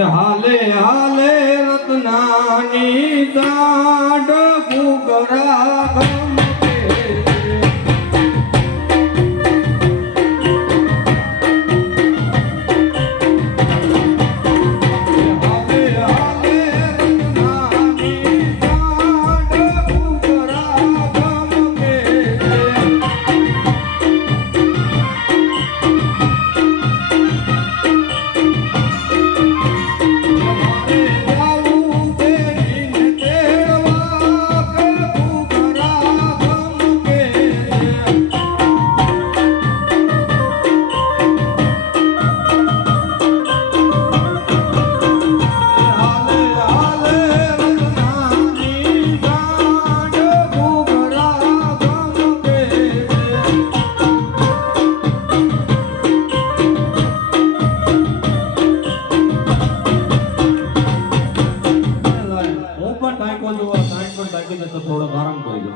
હાલે હાલે રત્નાની દાઢ ઘૂઘરા ગમકે હાલે હાલે રત્નાની દાઢ ઘૂઘરા ગમકે થોડો આરામ કરી દો.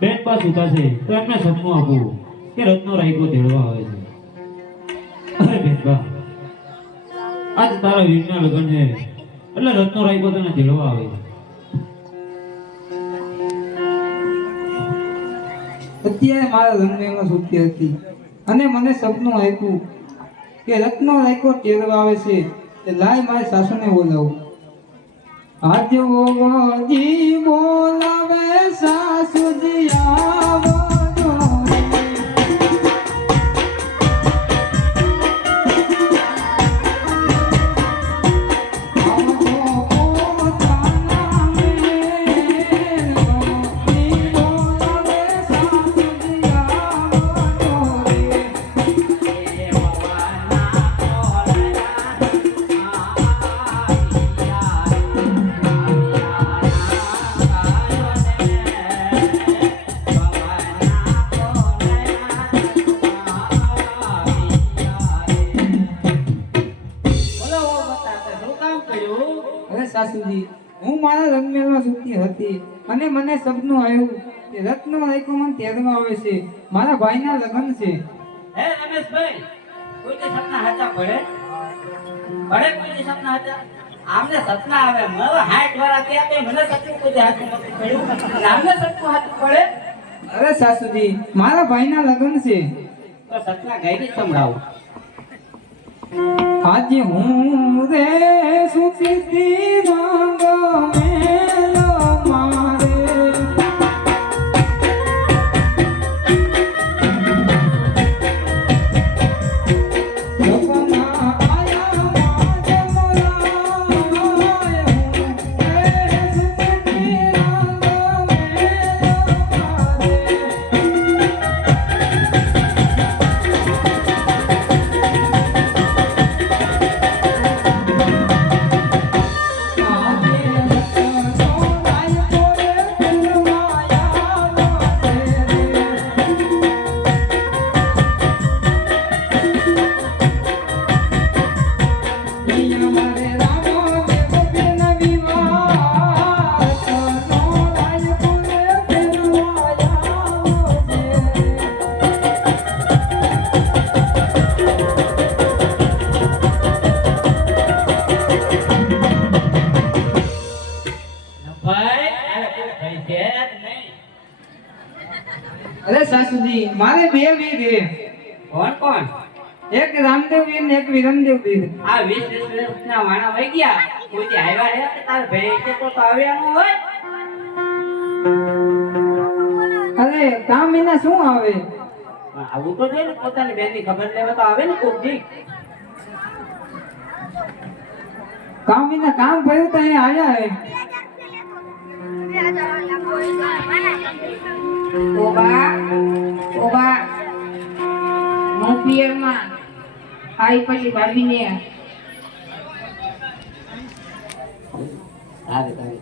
બેન પાસ ઉતારશે તો એમને સપનું આપવું કે રત્નો રાયકો તેડવા આવે છે. અરે બેનબા, આજ તારા વીરના લગ્ન છે એટલે રત્નો રાયકો તને તેડવા આવે છે. અત્યારે મારા રંગમેળમાં સુતી હતી અને મને સપનું આપ્યું કે રત્નો રાયકો તેડવા આવે છે. તે લાય મારી સાસુને બોલાવું. આજે ઓજી બોલાવે સાસુજી આવો સાસુજી. હું મારા રંગમેળમાં સૂતી હતી અને મને સપનું આવ્યું કે રત્નો રાયકો મને તેડવા આવે છે. મારા ભાઈના લગ્ન છે. હે રમેશભાઈ, કોઈ કે સપના હાચા પડે કોઈ સપના હાચા આમને સપના આવે મને 60 વાળા ત્યાં કે મને સપનું કોઈ હાચું નથી પડ્યું આમને સપનું હાચું પડે. અરે સાસુજી, મારા ભાઈના લગ્ન છે. તો સપના ગઈ સંભળાવું. આજે હું રે સુતી રંગ મેલો મારે અરે સાસુજી, મારે બે વીર છે. કોણ કોણ? એક રામદેવ વીર ને એક વિરમદેવ વીર. આ 20 વર્ષના વાણા વઈ ગયા કોઈ આવ્યા હે કે તાર ભાઈ કે તો આવ્યાનું હોય કામ વિના શું આવે? આવું તો જોઈએ ને, પોતાની બેનની ખબર લેવા તો આવે ને કોક દી. કામ વિના કામ પડ્યું તો અહીંયા આયા હે. ઓબા ઓબા હું પિયરમાં આઈ પછી ભાભીને આવે તારે.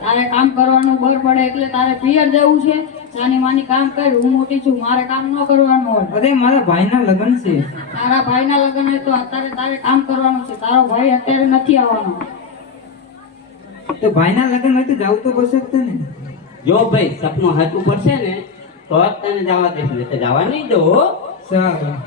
તારે કામ કરવાનું બર પડે એટલે તારે પિયર જવું છે. જાની માની કામ કર, હું મોટી છું, મારે કામ ન કરવાનું હોય. અરે મારા ભાઈના લગ્ન છે. તારા ભાઈના લગ્ન હોય તો અત્યારે તારે કામ કરવાનું છે. તારો ભાઈ અત્યારે નથી આવવાનો. તો ભાઈના લગ્ન હોય તો જાવું તો પડશે જ તે ને. જો ભાઈ સપનું હાચું પડશે ને તો જ તને જવા દઈશ, નહીં તો જવા નહીં દો. સારું.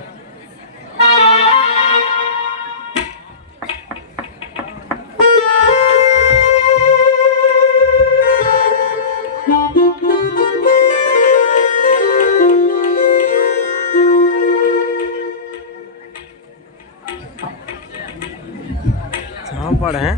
પડે હે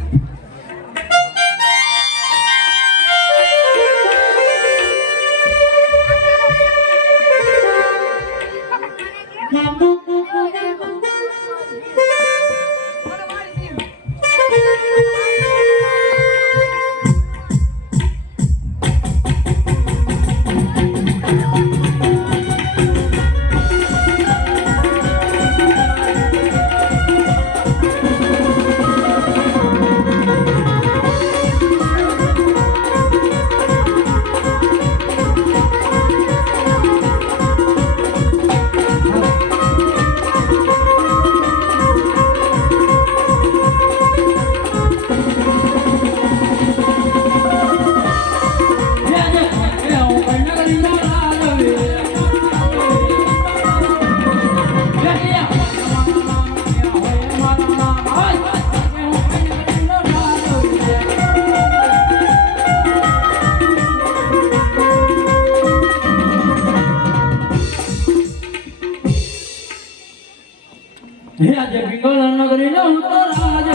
આજે પિંગળ નગરી નો રાજ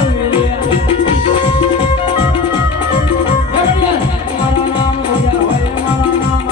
મારા નામ હોય મારા નામ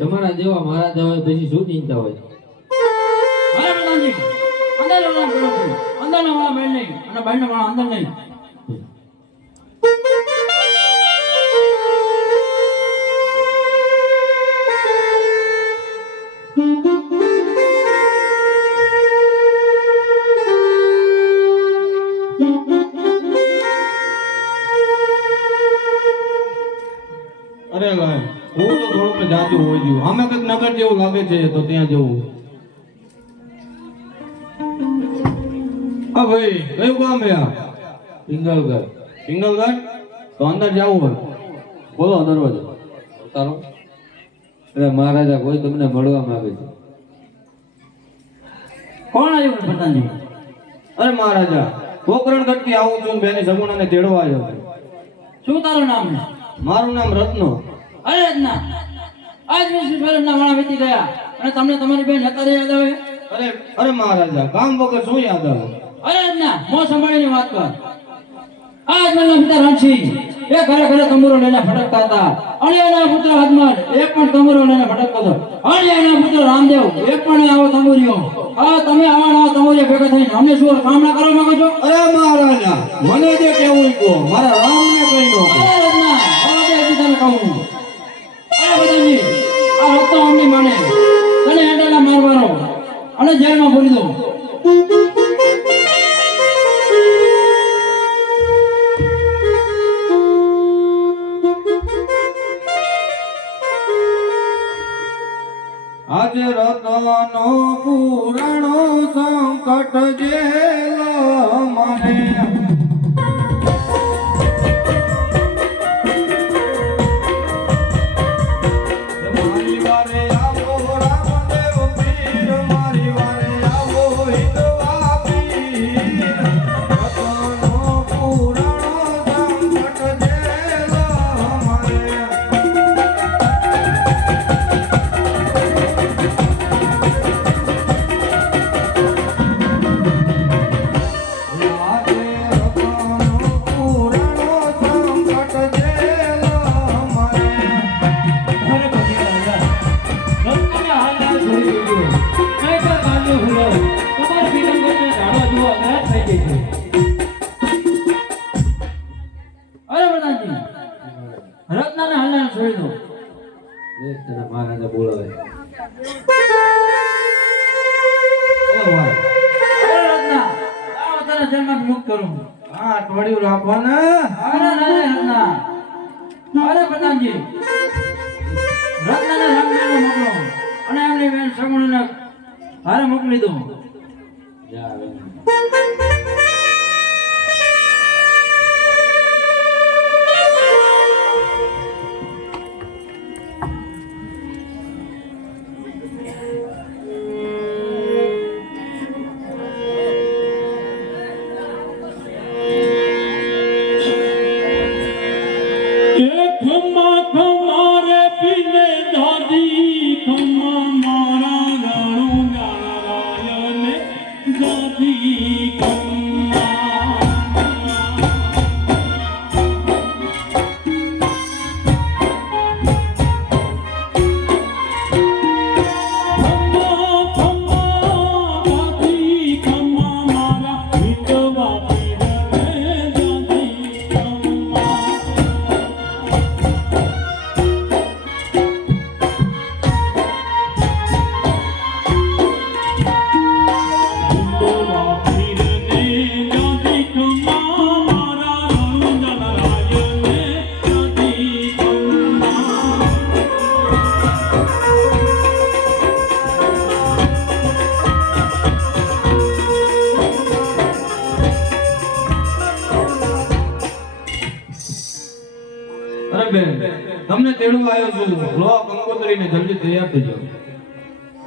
તમારા જેવા મારા જેવા પછી શું ચિંતા હોય અંદર વાળા બેન નહીં અને બહેન વાળા અંદર નહીં. અરે ભાઈ હું તો થોડુંક જાજુ હોય ગયું આમે કંઈક નગર જેવું લાગે છે તો ત્યાં જવું. હા ભાઈ કયું ગામ છે આ? પિંગલગઢ પિંગલગઢ? તો અંદર જવું હોય બોલો દરવાજો. તારો અરે મહારાજા કોઈ તમને મળવા માંગે છે. કોણ આવ્યું પ્રધાનજી? અરે મહારાજા પોકરણ ગઢથી આવું છું બેની સગુણાને તેડવા આવ્યો છું. શું તારું નામ છે? મારું નામ રત્નો. અરે ના આજ 20 વર્ષના વાળા વીતી ગયા અને તમને તમારી બેન અત્યારે યાદ આવે? અરે અરે મહારાજા, કામ વગર શું યાદ આવે? અરે ના મોં સંભાળીને વાત કર. આજ મારા પિતા રણસિંહ એ ઘરે ઘરે તંબુરો લઈને ભટકતા હતા અને એના પુત્ર હદમલ એ પણ તંબુરો લઈને ભટકતો હતો અને એના પુત્ર રામદેવ એ પણ આવો તંબુરીઓ. આ તમે આવા તંબુરીઓ ભેગા થઈને અમને શું કામ ના કરવા માંગો છો? અરે મહારાજા, મને જે કેવું કહો, મારા રામને કઈ નો કહો. અરે રત્ના હવે તે પિતાને કહું. અરે બધાજી આ રત્નો અમની માને તને હેડેલા મારવાનો અને જેલમાં પૂરી દો. આજે રતનો પુરાણો સંકટ જેલો મને. મારી વારે આવો રામદેવ પીર, મારી વારે આવો હિંદવા પીર. રતનો પુરાણો સંકટ જેલો મને. અરે પછી રાજા રત્નોને હાલ ના છોડી દેજો. નહીંતર કાલનો હુલો તમારી પીરંગતને ઝાડવા જેવો અઘરાટ થઈ જશે. અરે પ્રધાનજી રત્નાને હાલને છોડી દો. દેખ તને મહારાજા બોલાવે. અરે રત્ના આવો તને જેલમાંથી મુક્ત કરું. હા, ટોળ્યું રાખો ને. અરે નહીં રત્ના. અરે પ્રધાનજી રત્નાને રામદેવને મોકલો અને એમની બેન સગુણને હારે મોકલી દો. જા હવે. ખમ્મા ખમ્મા રે પીને દાદી, ખમ્મા મારા રાણું નારાયણ દાદી ખમ્મા. ખમ્મા ખમ્મા દાદી ખમ્મા મારા વિધવા પીર રે દાદી ખમ્મા. અરે બેન, તમને તેડવા આવ્યો છું. લો કંકોત્રીને જલ્દી તૈયાર થઈ જાઓ.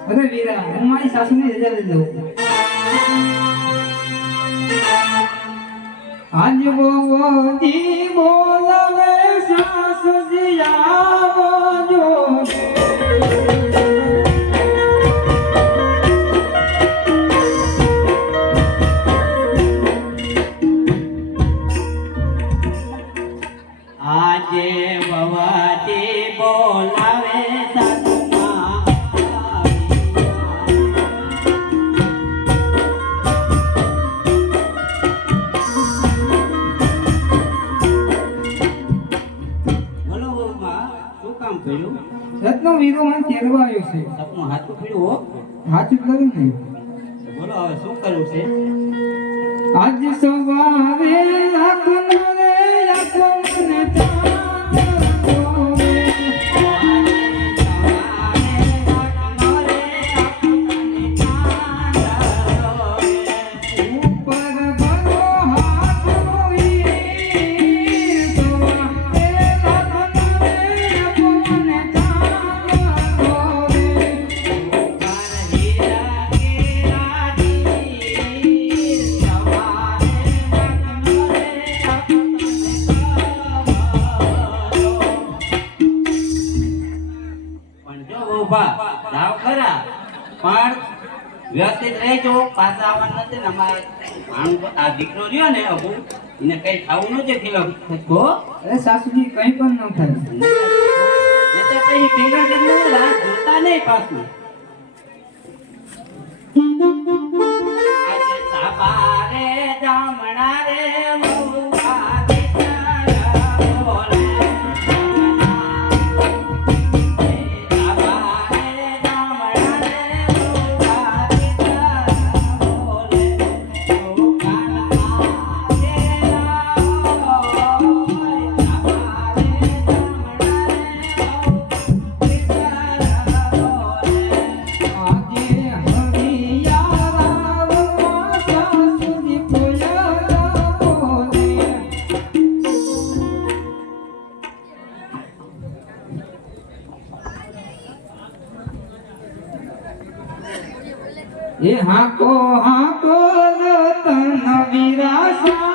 અરે વીરા, હું મારી સાસુને રજા લઈ લઉં. આજ બોજી બોલાવે સાસુજી આવજો. આજે ભવાતી બોલાવે સાસુમાં બોલો બહુમાં શું કામ કર્યું? રત્નો વીરો મને તેડવા આવ્યો છે. સપનું હાથું પીડ્યું હો. સાચું કરું ને. બોલો હવે શું કરવું છે? આજ સવારે રાખનો રે રાખો મને ચાંદ જોવે. ઉપર ભરો હાથ રોઈ જોવા. એ રાખનો રે રાખો મને ચાંદ જોવે. સવારે કઈ જો પાછા આવવાનું નથી ને અમારે આ દીકરો રહ્યો ને અબુ એને કઈ ખાવું નથી કિલો તો અરે સાસુજી કંઈ પણ ન થાય એટલે પછી ફિંગર કેટલું રાહ જોતા નહીં પાછું આજે સાબારે જામણા રે મુવા દીકરા બોલે સાબારે જામણા રે મુવા દીકરા બોલે આજે હરિયા રાવમાં સાસુજી પોયા બોલે એ હાકો હાકો રતન વિરાસા